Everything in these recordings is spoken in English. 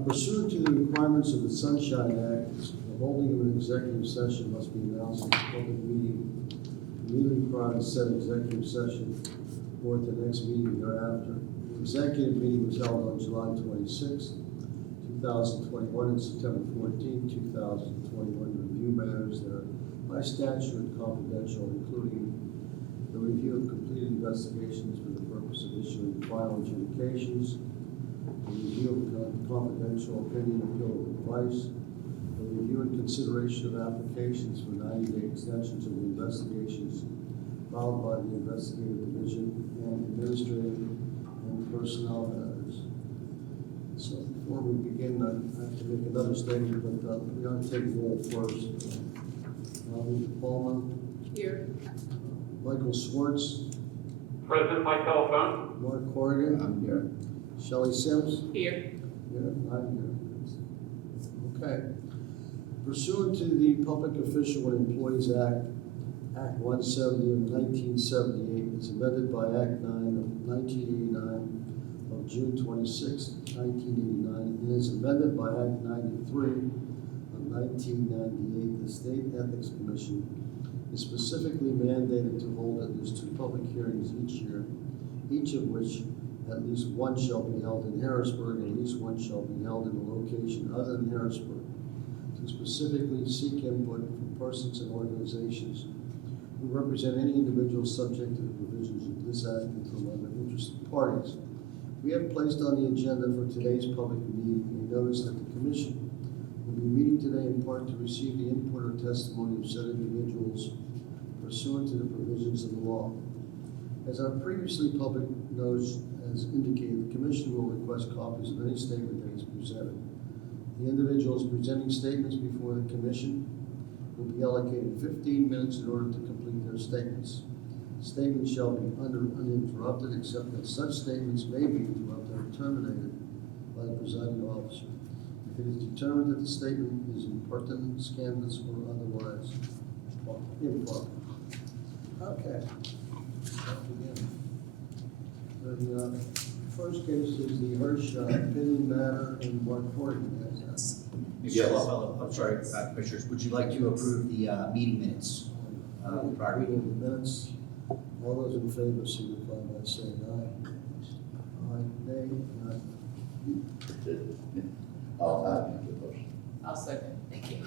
Pursuant to the requirements of the Sunshine Act, the holding of an executive session must be announced at a public meeting immediately prior to said executive session or at the next meeting thereafter. The executive meeting was held on July 26, 2021 and September 14, 2021. Review matters that are by statute confidential, including the review of completed investigations for the purpose of issuing final adjudications, the review of confidential opinion appeal of advice, the review and consideration of applications for 90-day extensions of the investigations filed by the investigative division and administrative and personnel matters. So before we begin, I have to make another statement, but we ought to take roll first. Lisa Palmer. Here. Michael Schwartz. Present by telephone. Mark Corrigan. I'm here. Shelley Sims. Here. Yeah, I'm here. Okay. Pursuant to the Public Official and Employees Act, Act 170 of 1978, is amended by Act 9 of 1989 of June 26, 1989, and is amended by Act 93 of 1998. The State Ethics Commission is specifically mandated to hold at least 2 public hearings each year, each of which at least one shall be held in Harrisburg and at least one shall be held in a location other than Harrisburg, to specifically seek input from persons and organizations who represent any individual subject to the provisions of this act and from other interested parties. We have placed on the agenda for today's public meeting a notice that the Commission will be meeting today in part to receive the input or testimony of said individuals pursuant to the provisions of the law. As our previously public notice has indicated, the Commission will request copies of any statement that is presented. The individuals presenting statements before the Commission will be allocated 15 minutes in order to complete their statements. Statements shall be uninterrupted, except that such statements may be interrupted or terminated by the presiding officer if it is determined that the statement is impertinent, scandalous, or otherwise improper. Okay. The first case is the Hirsch opinion matter and Mark Horton. Yes. Mr. Lawfellow, I'm sorry, Commissioners, would you like to approve the meeting minutes? Prior Reading the minutes. All those in favor signify by saying aye. Aye, nay, aye. I'll make the motion. I'll second. Thank you.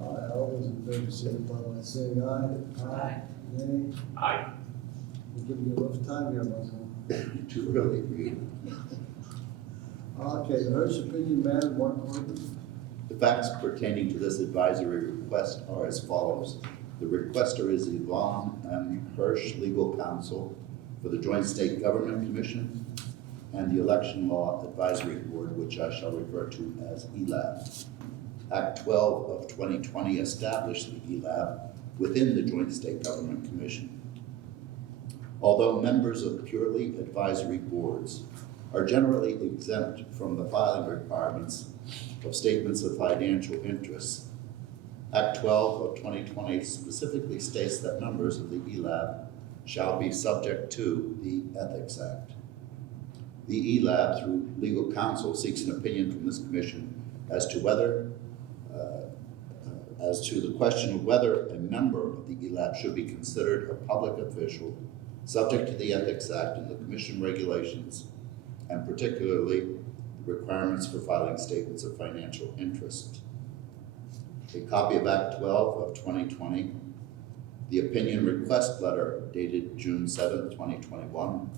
All those in favor signify by saying aye. Aye. Nay. Aye. We're giving you a rough time here, Muslim. Too early for you. Okay, the Hirsch opinion matter, Mark Horton. The facts pertaining to this advisory request are as follows. The requester is Yvonne M. Hirsch, Legal Counsel for the Joint State Government Commission and the Election Law Advisory Board, which I shall refer to as ELAB. Act 12 of 2020 established the ELAB within the Joint State Government Commission. Although members of purely advisory boards are generally exempt from the filing requirements of statements of financial interests, Act 12 of 2020 specifically states that members of the ELAB shall be subject to the Ethics Act. The ELAB, through legal counsel, seeks an opinion from this commission as to the question of whether a member of the ELAB should be considered a public official subject to the Ethics Act and the commission regulations, and particularly the requirements for filing statements of financial interest. A copy of Act 12 of 2020, the opinion request letter dated June 7, 2021,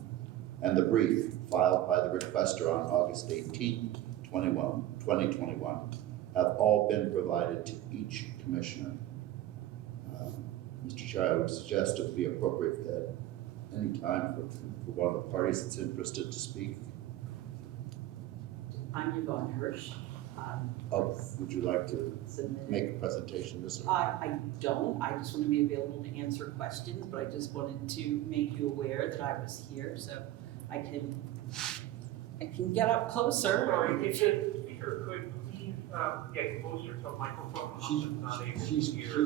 and the brief filed by the requester on August 18, 2021, have all been provided to each commissioner. Mr. Chair, I would suggest it would be appropriate that any time for one of the parties that's interested to speak. I'm Yvonne Hirsch. Would you like to Submitted. make a presentation this evening? I don't. I just want to be available to answer questions, but I just wanted to make you aware that I was here, so I can get up closer. Sorry, if the speaker could please get closer to the microphone. She's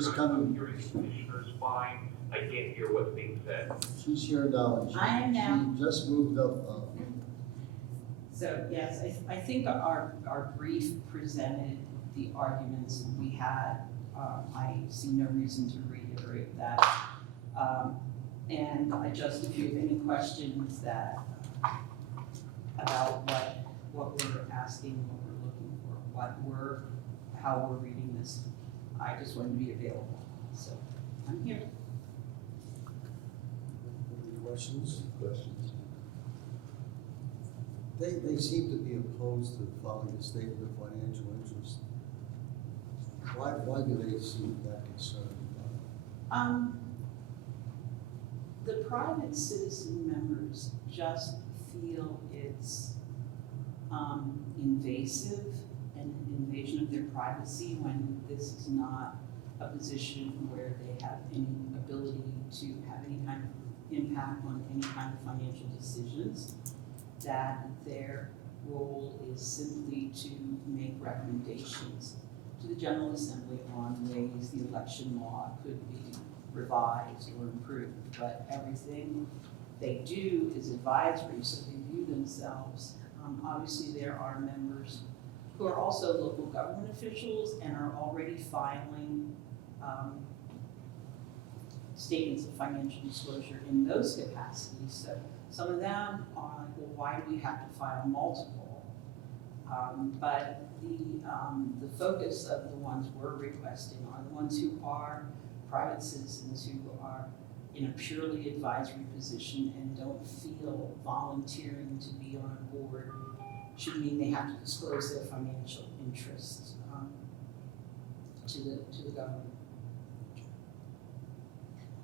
coming. Hearing commissioners fine. I can't hear what's being said. She's here now. I am now. She just moved up. So yes, I think our brief presented the arguments we had. I see no reason to reiterate that. And if you have any questions that, about what we're asking, what we're looking for, how we're reading this, I just wanted to be available. So I'm here. Any questions? Questions? They seem to be opposed to filing a statement of financial interest. Why do they seem that concerned about it? The private citizen members just feel it's invasive and an invasion of their privacy when this is not a position where they have any ability to have any kind of impact on any kind of financial decisions, that their role is simply to make recommendations to the General Assembly on ways the election law could be revised or improved, but everything they do is advisory, so they view themselves. Obviously, there are members who are also local government officials and are already filing statements of financial disclosure in those capacities. So some of them are like, well, why do we have to file multiple? But the focus of the ones we're requesting are the ones who are private citizens who are in a purely advisory position and don't feel volunteering to be on a board should mean they have to disclose their financial interests to the government.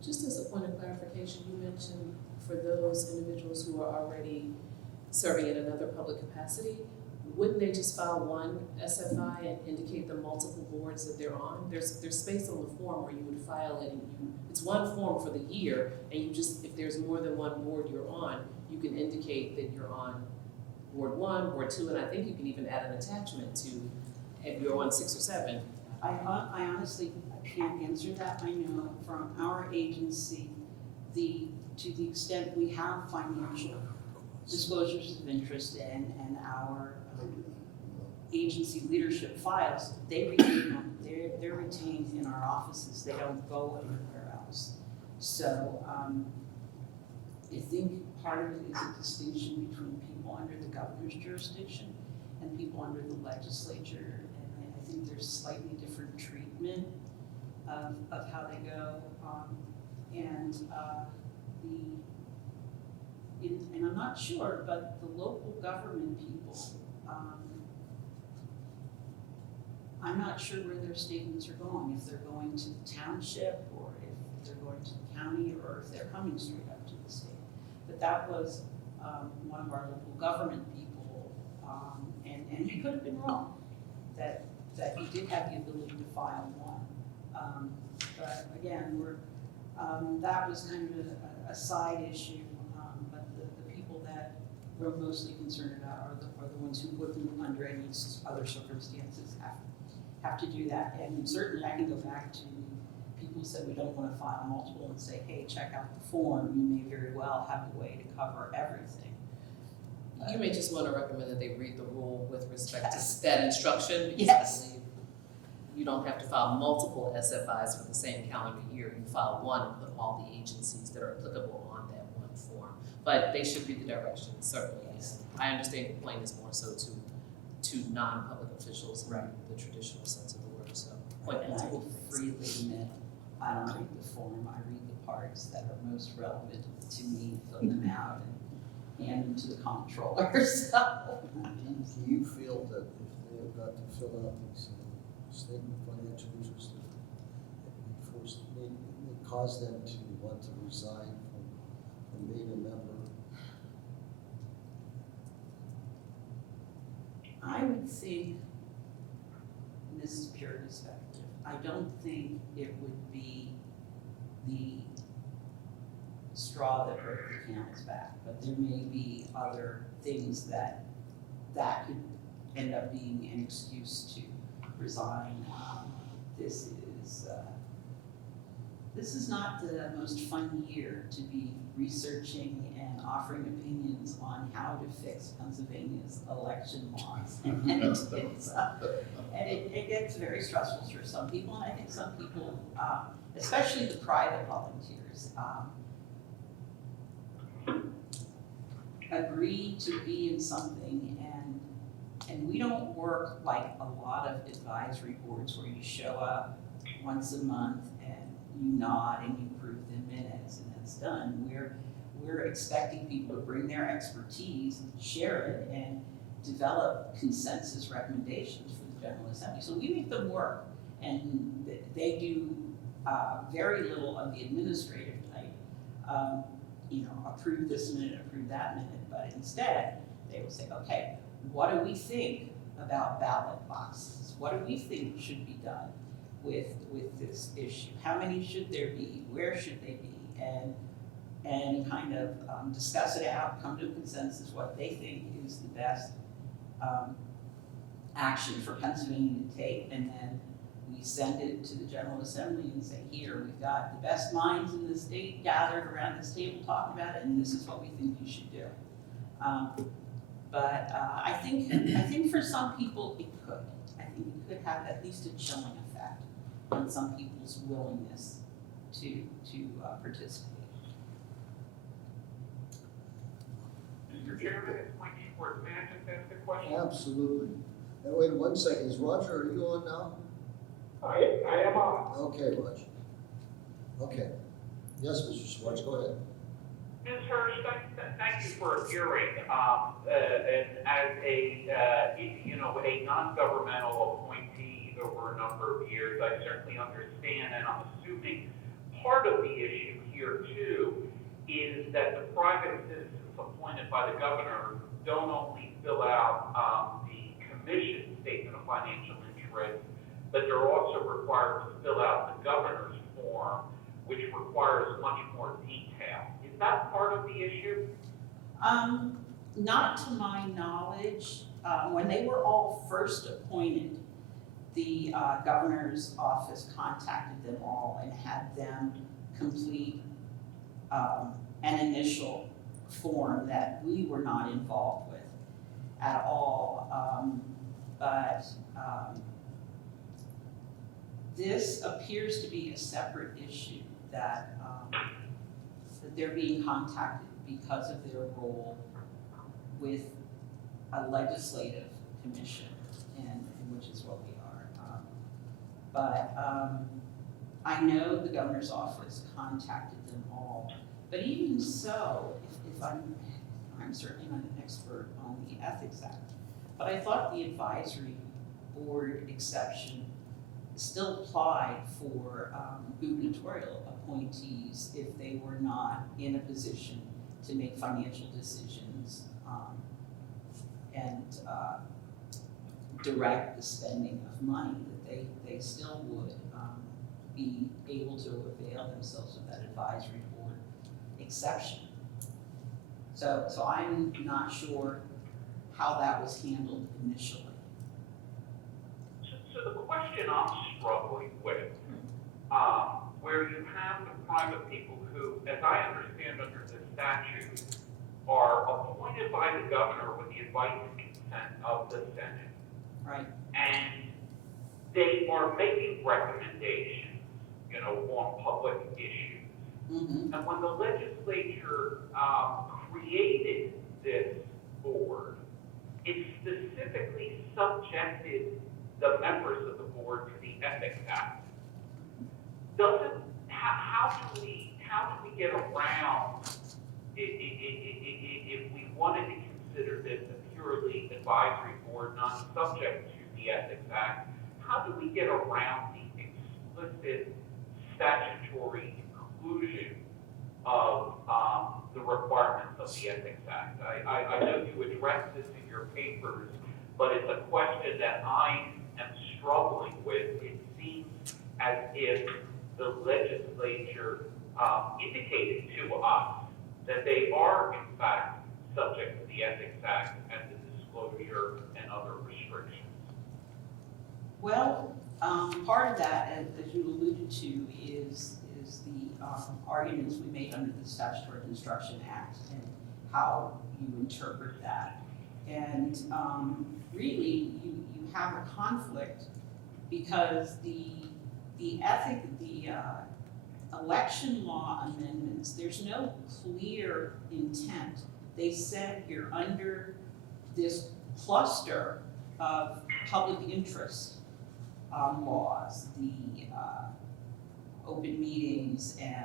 Just as a point of clarification, you mentioned for those individuals who are already serving in another public capacity, wouldn't they just file one SFI and indicate the multiple boards that they're on? There's space on the form where you would file it, and it's one form for the year, and you just, if there's more than one board you're on, you can indicate that you're on board 1, board 2, and I think you can even add an attachment to if you're on 6 or 7. I honestly can't answer that. I know from our agency, to the extent we have financial disclosures of interest and our agency leadership files, they retain them. They're retained in our offices. They don't go anywhere else. So I think part of it is a distinction between people under the governor's jurisdiction and people under the legislature. And I think there's slightly different treatment of how they go. And I'm not sure, but the local government people, I'm not sure where their statements are going, if they're going to the township or if they're going to the county or if they're coming straight up to the state. But that was one of our local government people, and he could have been wrong, that he did have the ability to file one. But again, that was kind of a side issue, but the people that we're mostly concerned about are the ones who wouldn't, under any other circumstances, have to do that. And certainly I can go back to people who said we don't want to file multiple and say, hey, check out the form. You may very well have a way to cover everything. You may just want to recommend that they read the rule with respect Yes. to that instruction, because Yes. I believe you don't have to file multiple SFIs for the same calendar year. You file one and put all the agencies that are applicable on that one form. But they should read the directions, certainly. Yes. I understand the point is more so to non-public officials in Right. the traditional sense of the word, so. Point And I multiple will things. freely admit, I don't read the form. I read the parts that are most relevant to me, fill them out and hand them to the comptroller, so. Do you feel that if they have got to fill out these statement of financial interest, it may cause them to want to resign from being a member? I would think, and this is pure perspective, I don't think it would be the straw that broke the camel's back, but there may be other things that could end up being an excuse to resign. This is not the most fun year to be researching and offering opinions on how to fix Pennsylvania's election laws. And it gets very stressful for some people, and I think some people, especially the private volunteers, agree to be in something, and we don't work like a lot of advisory boards where you show up once a month and you nod and you approve the minutes and it's done. We're expecting people to bring their expertise, share it, and develop consensus recommendations for the General Assembly. So we make them work, and they do very little of the administrative type, approve this minute, approve that minute, but instead, they will say, okay, what do we think about ballot boxes? What do we think should be done with this issue? How many should there be? Where should they be? And kind of discuss it out, come to a consensus, what they think is the best action for Pennsylvania to take, and then we send it to the General Assembly and say, here, we've got the best minds in the state gathered around this table talking about it, and this is what we think you should do. But I think for some people it could. I think it could have at least a chilling effect on some people's willingness to participate. Mr. Chairman, it's Mike Schwartz. May I just ask a question? Absolutely. Now, wait 1 second. Is Roger, are you on now? I am on. Okay, Roger. Okay. Yes, Mr. Schwartz, go ahead. Ms. Hirsch, thank you for appearing. And as a non-governmental appointee over a number of years, I certainly understand, and I'm assuming part of the issue here too is that the private citizens appointed by the governor don't only fill out the commission statement of financial interest, but they're also required to fill out the governor's form, which requires much more detail. Is that part of the issue? Not to my knowledge. When they were all first appointed, the governor's office contacted them all and had them complete an initial form that we were not involved with at all. But this appears to be a separate issue that they're being contacted because of their role with a legislative commission, and which is what we are. But I know the governor's office contacted them all. But even so, if I'm certainly not an expert on the Ethics Act, but I thought the advisory board exception still applied for gubernatorial appointees if they were not in a position to make financial decisions and direct the spending of money, that they still would be able to avail themselves of that advisory board exception. So I'm not sure how that was handled initially. So the question I'm struggling with, where you have the private people who, as I understand under the statute, are appointed by the governor with the advice and consent of the Senate. Right. And they are making recommendations, on public issues. Mm-hmm. And when the legislature created this board, it specifically subjected the members of the board to the Ethics Act. How do we get around, if we wanted to consider this a purely advisory board, not subject to the Ethics Act, how do we get around the explicit statutory inclusion of the requirements of the Ethics Act? I know you addressed this in your papers, but it's a question that I am struggling with. It seems as if the legislature indicated to us that they are in fact subject to the Ethics Act and the disclosure and other restrictions. Well, part of that, as you alluded to, is is the arguments we made under the Statutory Construction Act and how you interpret that. And really, you have a conflict because the election law amendments, there's no clear intent. They said you're under this cluster of public interest laws, the open meetings and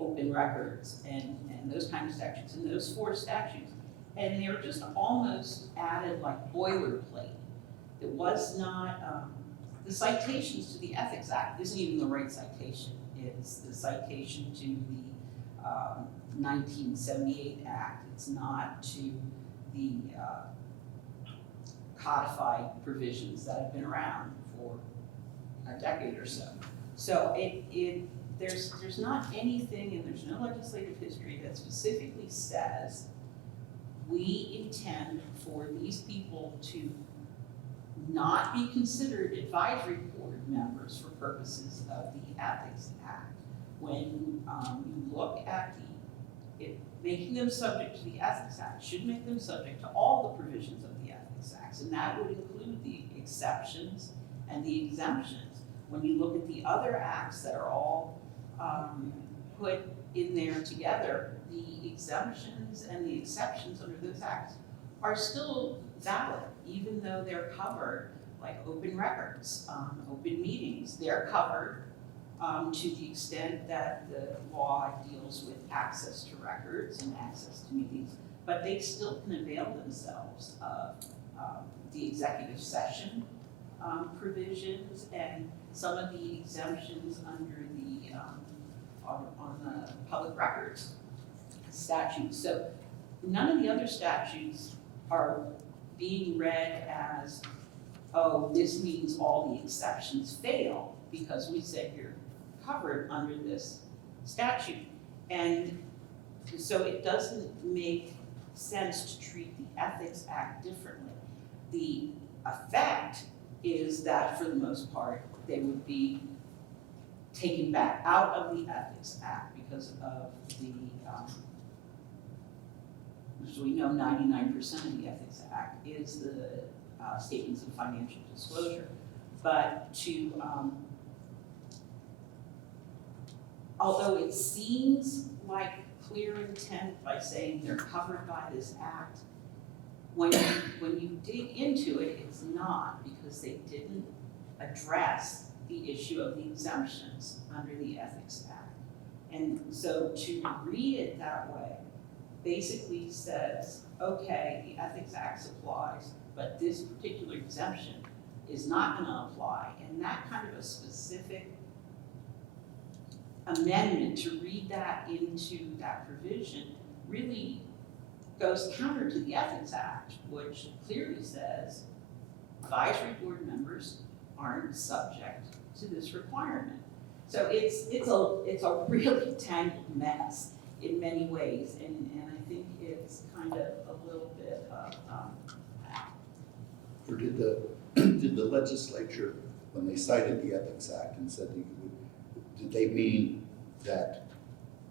open records and those kind of statutes, and those 4 statutes. And they're just almost added like boilerplate. It was not, the citations to the Ethics Act isn't even the right citation. It's the citation to the 1978 Act. It's not to the codified provisions that have been around for a decade or so. So there's not anything, and there's no legislative history that specifically says we intend for these people to not be considered advisory board members for purposes of the Ethics Act. When you look at making them subject to the Ethics Act should make them subject to all the provisions of the Ethics Act, and that would include the exceptions and the exemptions. When you look at the other acts that are all put in there together, the exemptions and the exceptions under those acts are still valid, even though they're covered, like open records, open meetings. They're covered to the extent that the law deals with access to records and access to meetings, but they still can avail themselves of the executive session provisions and some of the exemptions under the on the public records statutes. So none of the other statutes are being read as, oh, this means all the exceptions fail because we said you're covered under this statute. And so it doesn't make sense to treat the Ethics Act differently. The effect is that for the most part, they would be taken back out of the Ethics Act because of the, as we know, 99% of the Ethics Act is the statements of financial disclosure. But to, although it seems like clear intent by saying they're covered by this act, when you dig into it, it's not, because they didn't address the issue of the exemptions under the Ethics Act. And so to read it that way basically says, okay, the Ethics Act applies, but this particular exemption is not going to apply. And that kind of a specific amendment to read that into that provision really goes counter to the Ethics Act, which clearly says advisory board members aren't subject to this requirement. So it's a really tangled mess in many ways, and I think it's kind of a little bit of Or did the legislature, when they cited the Ethics Act and said did they mean that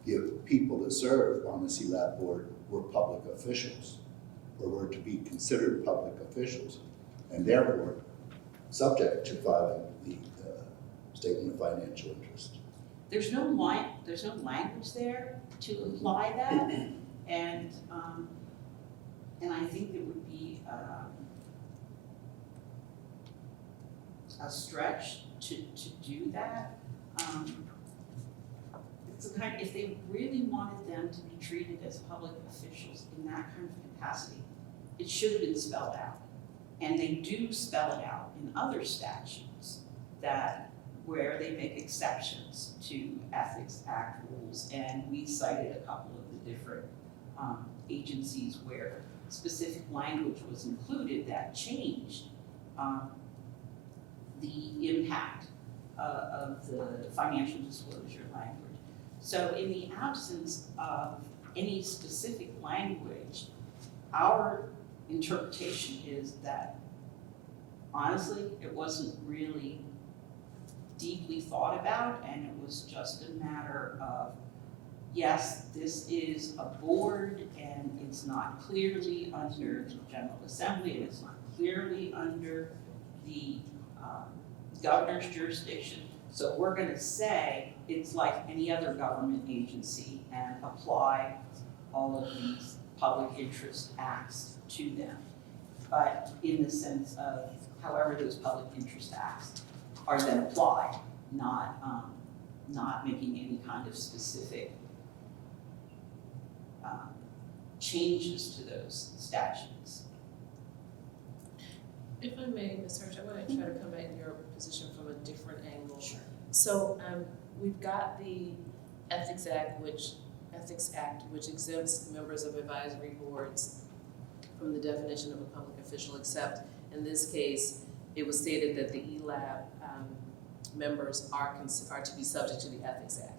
the people that serve on the CLAP board were public officials, or were to be considered public officials, and therefore subject to filing the statement of financial interest? there's no language there to imply that, and I think it would be a stretch to do that. It's a kind, if they really wanted them to be treated as public officials in that kind of capacity, it should have been spelled out. And they do spell it out in other statutes where they make exceptions to Ethics Act rules. And we cited a couple of the different agencies where specific language was included that changed the impact of the financial disclosure language. So in the absence of any specific language, our interpretation is that honestly, it wasn't really deeply thought about, and it was just a matter of, yes, this is a board, and it's not clearly under the General Assembly, and it's not clearly under the governor's jurisdiction. So we're gonna say it's like any other government agency and apply all of these public interest acts to them. But in the sense of however those public interest acts are then applied, not making any kind of specific changes to those statutes. If I may, Ms. Hirsch, I want to try to come at your position from a different angle. Sure. So, we've got the Ethics Act, which exempts members of advisory boards from the definition of a public official, except in this case, it was stated that the ELAB members are to be subject to the Ethics Act.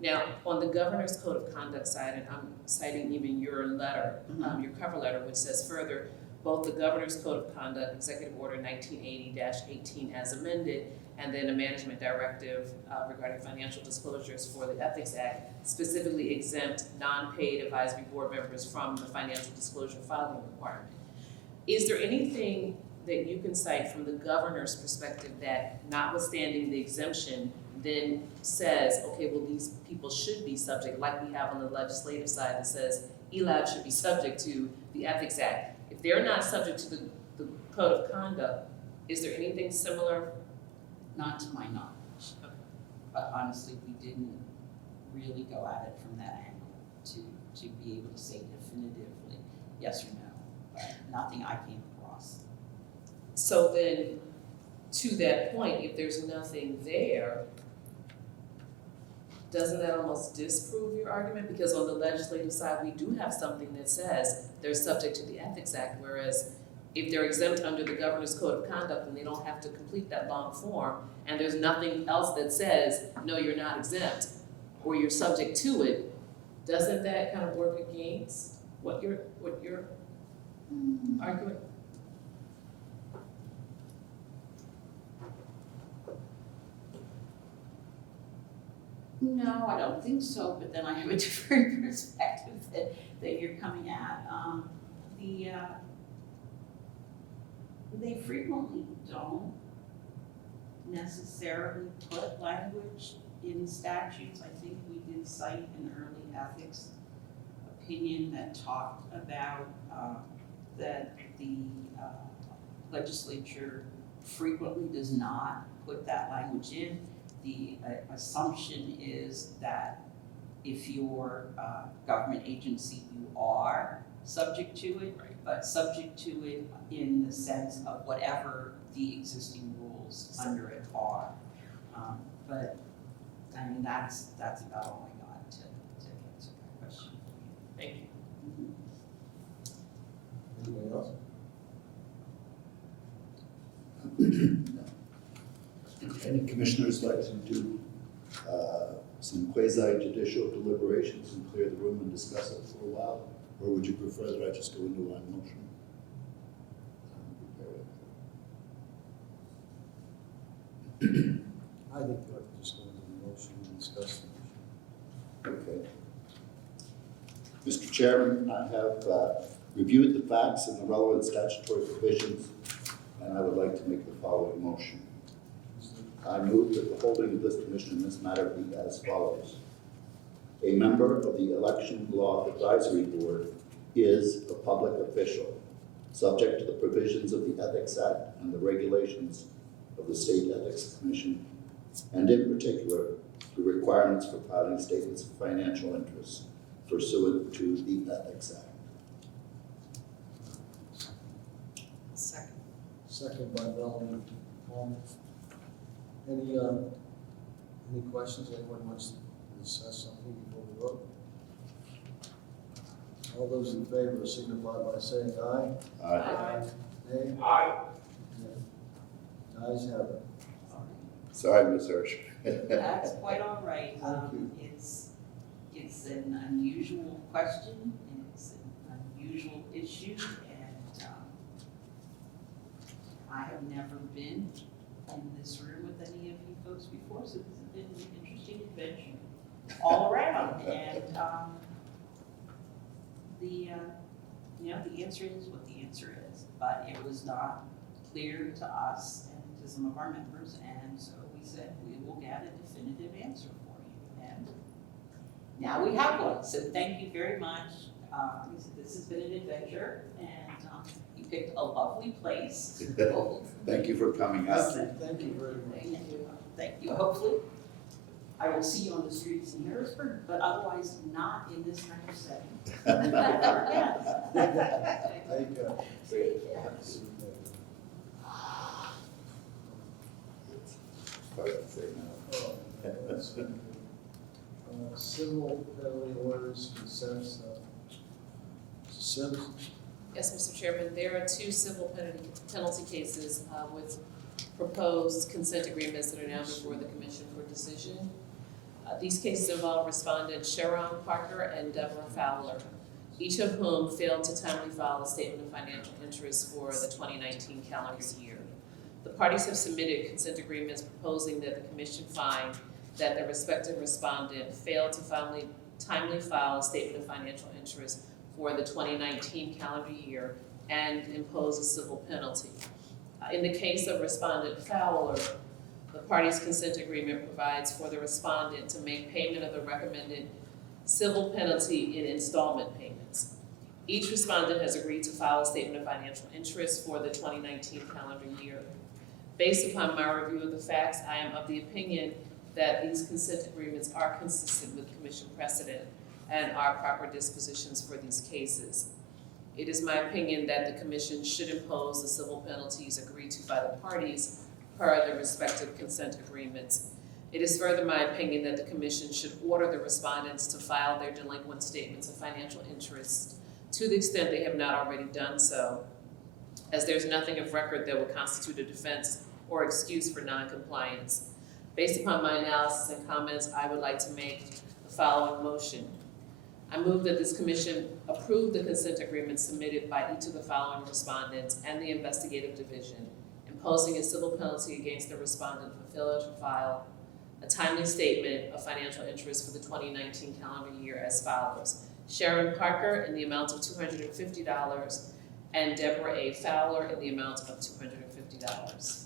Now, on the Governor's Code of Conduct side, and I'm citing even your letter, your cover letter, which says further, both the Governor's Code of Conduct, Executive Order 1980-18 as amended, and then a management directive regarding financial disclosures for the Ethics Act specifically exempt non-paid advisory board members from the financial disclosure filing requirement. Is there anything that you can cite from the governor's perspective that, notwithstanding the exemption, then says, okay, well, these people should be subject, like we have on the legislative side that says ELAB should be subject to the Ethics Act. If they're not subject to the Code of Conduct, is there anything similar? Not to my knowledge. Okay. But honestly, we didn't really go at it from that angle to be able to say definitively yes or no. But nothing I came across. So then, to that point, if there's nothing there, doesn't that almost disprove your argument? Because on the legislative side, we do have something that says they're subject to the Ethics Act, whereas if they're exempt under the Governor's Code of Conduct, then they don't have to complete that long form, and there's nothing else that says, no, you're not exempt, or you're subject to it. Doesn't that kind of work against what you're arguing? No, I don't think so, but then I have a different perspective that you're coming at. They frequently don't necessarily put language in statutes. I think we did cite an early ethics opinion that talked about that the legislature frequently does not put that language in. The assumption is that if you're a government agency, you are subject to it, but subject to it in the sense of whatever the existing rules under it are. But I mean, that's about all I got to answer that question. Thank you. Anybody else? Any commissioners like to do some quasi-judicial deliberations and clear the room and discuss it for a while? Or would you prefer that I just go into my motion? I think we ought to just go into the motion and discuss the issue. Okay. Mr. Chairman, I have reviewed the facts and the relevant statutory provisions, and I would like to make the following motion. I move that the holding of this commission in this matter be as follows. A member of the Election Law Advisory Board is a public official, subject to the provisions of the Ethics Act and the regulations of the State Ethics Commission, and in particular, the requirements for filing statements of financial interests pursuant to the Ethics Act. Second. Second by Melanie. Any questions? Anyone wants to discuss something before we vote? All those in favor signify by saying aye. Aye. Nay? Aye. Nay. Ayes have it. Sorry, Ms. Hirsch. That's quite all right. Thank you. It's an unusual question, and it's an unusual issue, and I have never been in this room with any of you folks before, so this has been an interesting adventure all around. And, the answer is what the answer is, but it was not clear to us and to some of our members, and so we said we will get a definitive answer for you. And now we have one, so thank you very much. This has been an adventure, and you picked a lovely place. Thank you for coming out. Thank you very much. Thank you. Hopefully, I will see you on the streets in Harrisburg, but otherwise not in this kind of setting. Thank you. Hard to say no. Civil penalty orders, consents, Sims? Yes, Mr. Chairman, there are two civil penalty cases with proposed consent agreements that are now before the commission for decision. These cases involve respondents Sharon Parker and Deborah Fowler, each of whom failed to timely file a statement of financial interest for the 2019 calendar year. The parties have submitted consent agreements proposing that the commission find that the respective respondent failed to timely file a statement of financial interest for the 2019 calendar year and impose a civil penalty. In the case of respondent Fowler, the parties' consent agreement provides for the respondent to make payment of the recommended civil penalty in installment payments. Each respondent has agreed to file a statement of financial interest for the 2019 calendar year. Based upon my review of the facts, I am of the opinion that these consent agreements are consistent with commission precedent and are proper dispositions for these cases. It is my opinion that the commission should impose the civil penalties agreed to by the parties per the respective consent agreements. It is further my opinion that the commission should order the respondents to file their delinquent statements of financial interest to the extent they have not already done so, as there's nothing of record that would constitute a defense or excuse for noncompliance. Based upon my analysis and comments, I would like to make the following motion. I move that this commission approve the consent agreement submitted by each of the following respondents and the investigative division, imposing a civil penalty against the respondent for failure to file a timely statement of financial interest for the 2019 calendar year as follows. Sharon Parker in the amount of $250 and Deborah A. Fowler in the amount of $250.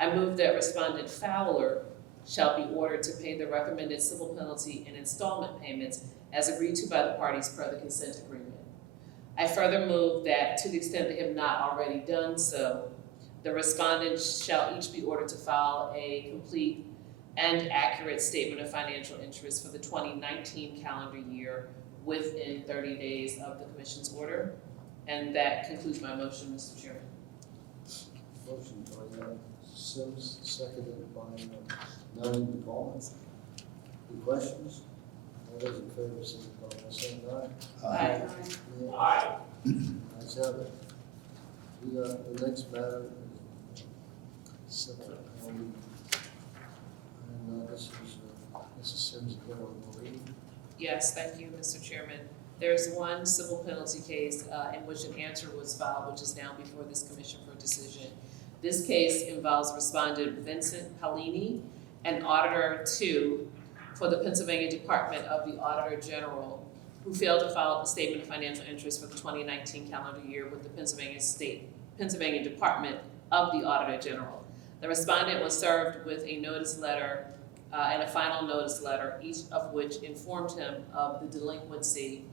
I move that respondent Fowler shall be ordered to pay the recommended civil penalty in installment payments as agreed to by the parties per the consent agreement. I further move that to the extent they have not already done so, the respondents shall each be ordered to file a complete and accurate statement of financial interest for the 2019 calendar year within 30 days of the commission's order. And that concludes my motion, Mr. Chairman. Motion by Sims, seconded by Melanie McCall. Any questions? All those in favor, signify by saying aye. Aye. Yeah. Aye. Ayes have it. We got the next matter, civil penalty. And this is Mrs. Sims again on the lead. Yes, thank you, Mr. Chairman. There's one civil penalty case in which an answer was filed, which is now before this commission for decision. This case involves respondent Vincent Paolini and Auditor 2 for the Pennsylvania Department of the Auditor General, who failed to file a statement of financial interest for the 2019 calendar year with the Pennsylvania Department of the Auditor General. The respondent was served with a notice letter and a final notice letter, each of which informed him of the delinquency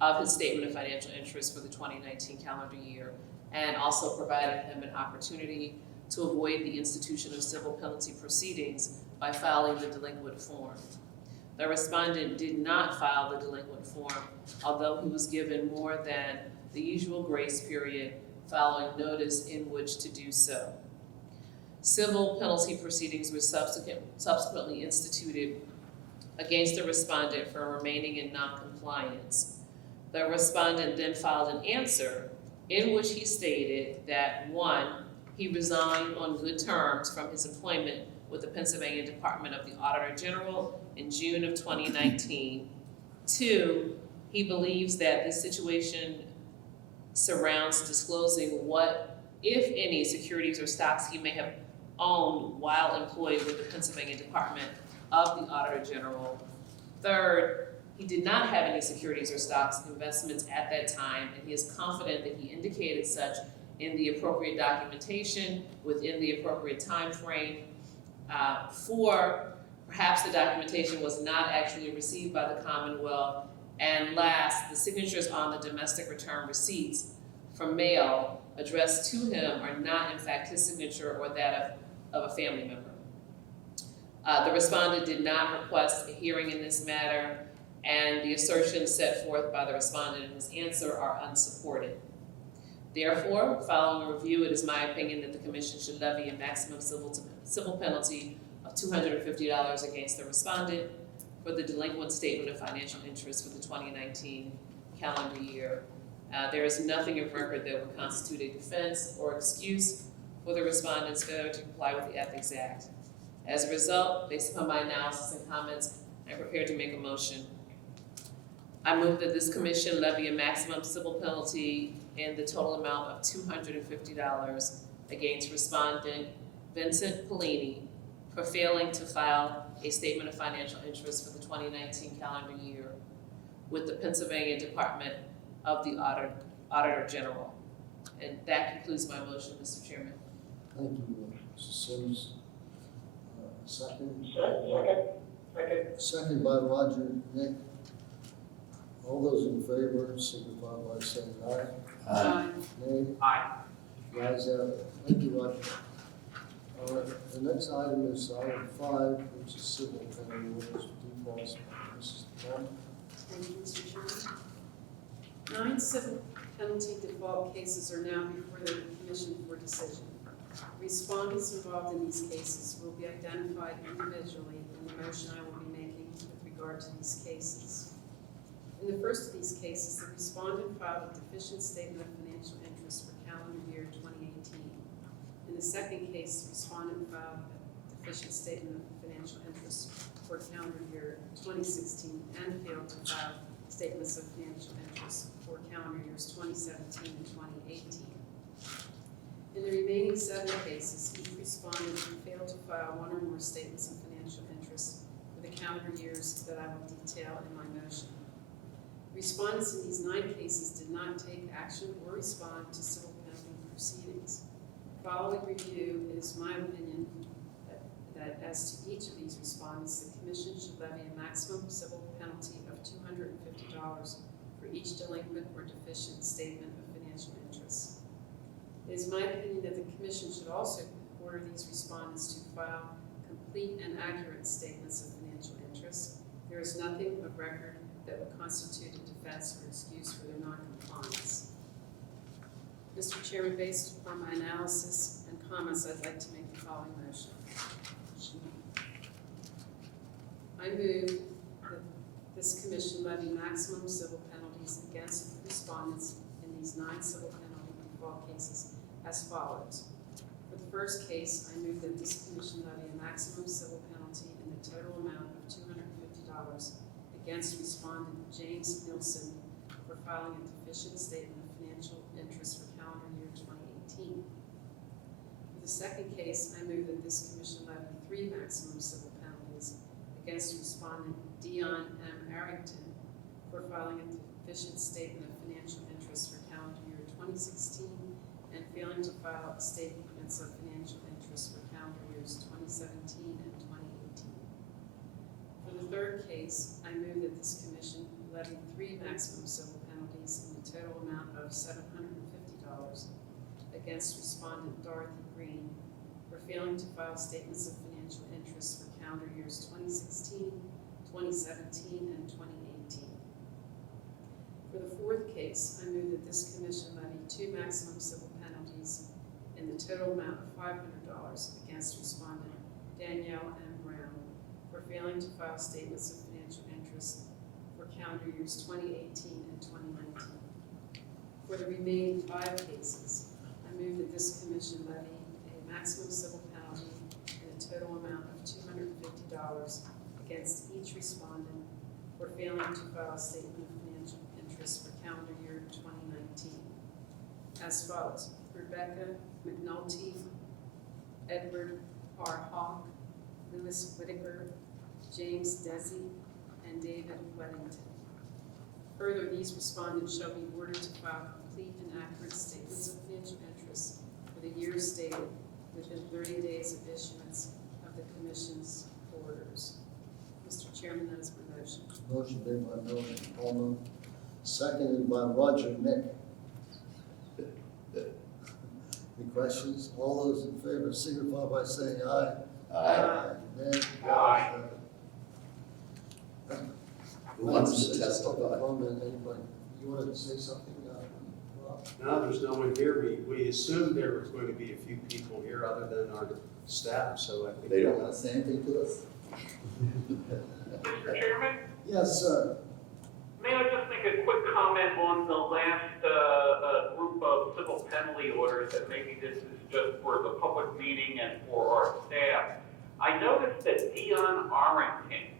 of his statement of financial interest for the 2019 calendar year, and also provided him an opportunity to avoid the institution of civil penalty proceedings by filing the delinquent form. The respondent did not file the delinquent form, although he was given more than the usual grace period following notice in which to do so. Civil penalty proceedings were subsequently instituted against the respondent for remaining in noncompliance. The respondent then filed an answer in which he stated that 1, he resigned on good terms from his employment with the Pennsylvania Department of the Auditor General in June of 2019. 2, he believes that this situation surrounds disclosing what, if any, securities or stocks he may have owned while employed with the Pennsylvania Department of the Auditor General. Third, he did not have any securities or stocks investments at that time, and he is confident that he indicated such in the appropriate documentation within the appropriate time frame. Four, perhaps the documentation was not actually received by the Commonwealth. And last, the signatures on the domestic return receipts from mail addressed to him are not in fact his signature or that of a family member. The respondent did not request a hearing in this matter, and the assertions set forth by the respondent in his answer are unsupported. Therefore, following a review, it is my opinion that the commission should levy a maximum civil penalty of $250 against the respondent for the delinquent statement of financial interest for the 2019 calendar year. There is nothing in record that would constitute a defense or excuse for the respondent's failure to comply with the Ethics Act. As a result, based upon my analysis and comments, I'm prepared to make a motion. I move that this commission levy a maximum civil penalty in the total amount of $250 against respondent Vincent Pellini for failing to file a statement of financial interest for the 2019 calendar year with the Pennsylvania Department of the Auditor General. And that concludes my motion, Mr. Chairman. Thank you, Mr. Sims. Second? Second by Roger. Nick? All those in favor signify by saying aye. Nay? Aye. The ayes have it. Thank you, Roger. All right, the next item is item 5, which is civil penalty orders for defaults. Mrs. Penn? Thank you, Mr. Chairman. 9 civil penalty default cases are now before the Commission for decision. Respondents involved in these cases will be identified individually in the motion I will be making with regard to these cases. In the first of these cases, the respondent filed a deficient statement of financial interest for calendar year 2018. In the second case, the respondent filed a deficient statement of financial interest for calendar year 2016 and failed to file statements of financial interest for calendar years 2017 and 2018. In the remaining 7 cases, each respondent failed to file 1 or more statements of financial interest for the calendar years that I will detail in my motion. Respondents in these 9 cases did not take action or respond to civil penalty proceedings. Following review, it is my opinion that as to each of these respondents, the Commission should levy a maximum civil penalty of $250 for each delinquent or deficient statement of financial interest. It is my opinion that the Commission should also order these respondents to file complete and accurate statements of financial interest. There is nothing of record that would constitute a defense or excuse for their non-compliance. Mr. Chairman, based upon my analysis and comments, I'd like to make the following motion. I move that this Commission levy maximum civil penalties against respondents in these 9 civil penalty default cases as follows. For the first case, I move that this Commission levy a maximum civil penalty in the total amount of $250 against respondent James Nilsson for filing a deficient statement of financial interest for calendar year 2018. For the second case, I move that this Commission levy 3 maximum civil penalties against respondent Dion M. Arrington for filing a deficient statement of financial interest for calendar year 2016 and failing to file statements of financial interest for calendar years 2017 and 2018. For the third case, I move that this Commission levy 3 maximum civil penalties in the total amount of $750 against respondent Dorothy Green for failing to file statements of financial interest for calendar years 2016, 2017, and 2018. For the fourth case, I move that this Commission levy 2 maximum civil penalties in the total amount of $500 against respondent Danielle M. Brown for failing to file statements of financial interest for calendar years 2018 and 2019. For the remaining 5 cases, I move that this Commission levy a maximum civil penalty in the total amount of $250 against each respondent for failing to file a statement of financial interest for calendar year 2019. As follows: Rebecca McNulty, Edward R. Hawk, Louis Whitaker, James Desi, and David Weddington. Further, these respondents shall be ordered to file complete and accurate statements of financial interest for the years stated within 30 days of issuance of the Commission's orders. Mr. Chairman, that is my motion. Motion made by Melvin Palmer, seconded by Roger Nick. Any questions? All those in favor signify by saying aye. Nay. Aye. Who wants to Say something, testify? comment, anybody? You wanted to say something, Rob? No, there's no one here. We assumed there was going to be a few people here other than our staff, so I think. They don't want to say anything to us? Mr. Chairman, Yes, sir. may I just make a quick comment on the last group of civil penalty orders, that maybe this is just for the public meeting and for our staff. I noticed that Dion Arrington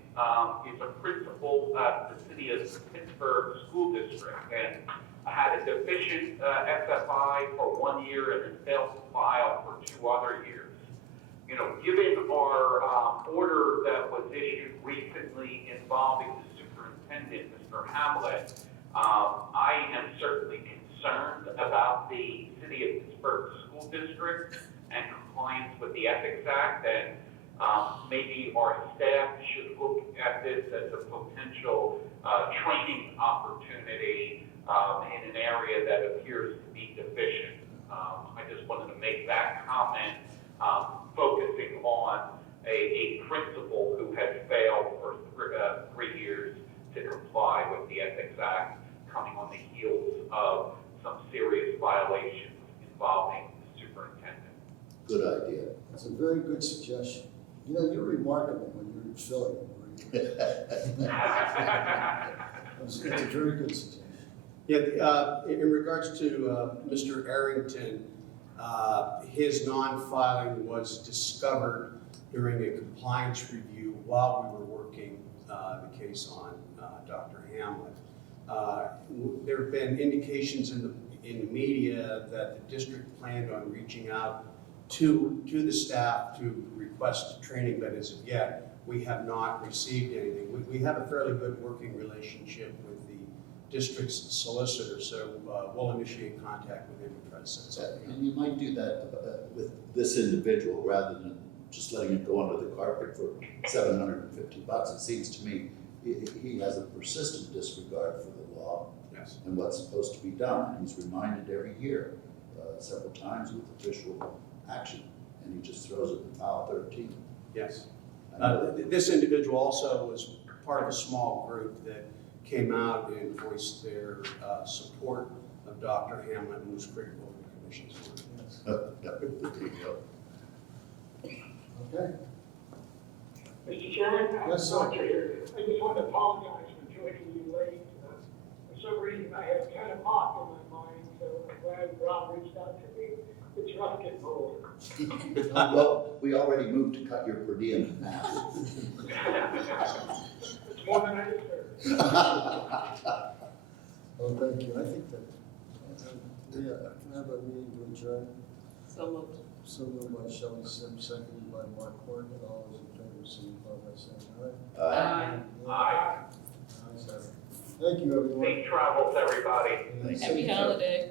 is a principal at the city of Pittsburgh School District, and had a deficient SFI for 1 year and then failed to file for 2 other years. You know, given our order that was issued recently involving the superintendent, Mr. Hamlet, I am certainly concerned about the city of Pittsburgh School District and compliance with the Ethics Act, and maybe our staff should look at this as a potential training opportunity in an area that appears to be deficient. I just wanted to make that comment, focusing on a principal who had failed for 3 years to comply with the Ethics Act, coming on the heels of some serious violations involving the superintendent. Good idea. That's a very good suggestion. You know, you're remarkable when you're in Philly. It's a very good suggestion. Yeah, in regards to Mr. Arrington, his non-filing was discovered during a compliance review while we were working the case on Dr. Hamlet. There have been indications in the media that the district planned on reaching out to the staff to request training, but as of yet, we have not received anything. We have a fairly good working relationship with the district's solicitor, so we'll initiate contact with him and try to set something up. And you might do that with this individual rather than just letting it go under the carpet for $750. It seems to me he has a persistent disregard for the law Yes. and what's supposed to be done. He's reminded every year, several times with official action, and he just throws it in pile 13. Yes. This individual also was part of a small group that came out and voiced their support of Dr. Hamlet and was critical of the commission's work. Yes. There you go. Okay. Mr. Chairman, Yes, sir. Roger here. I just want to apologize for joining you late. For some reason, I had 10 o'clock in my mind, so I'm glad Rob reached out to me. It's rough getting old. Well, we already moved to cut your per diem in half. It's more than I deserve. Well, thank you. I think that, yeah, can I have a meeting to adjourn? So moved. So moved by Shelley Sim, seconded by Mark Horgan. All those in favor, signify by saying aye. Aye. Ayes have it. Thank you, everyone. Safe travels, everybody. Thanks. Happy holiday.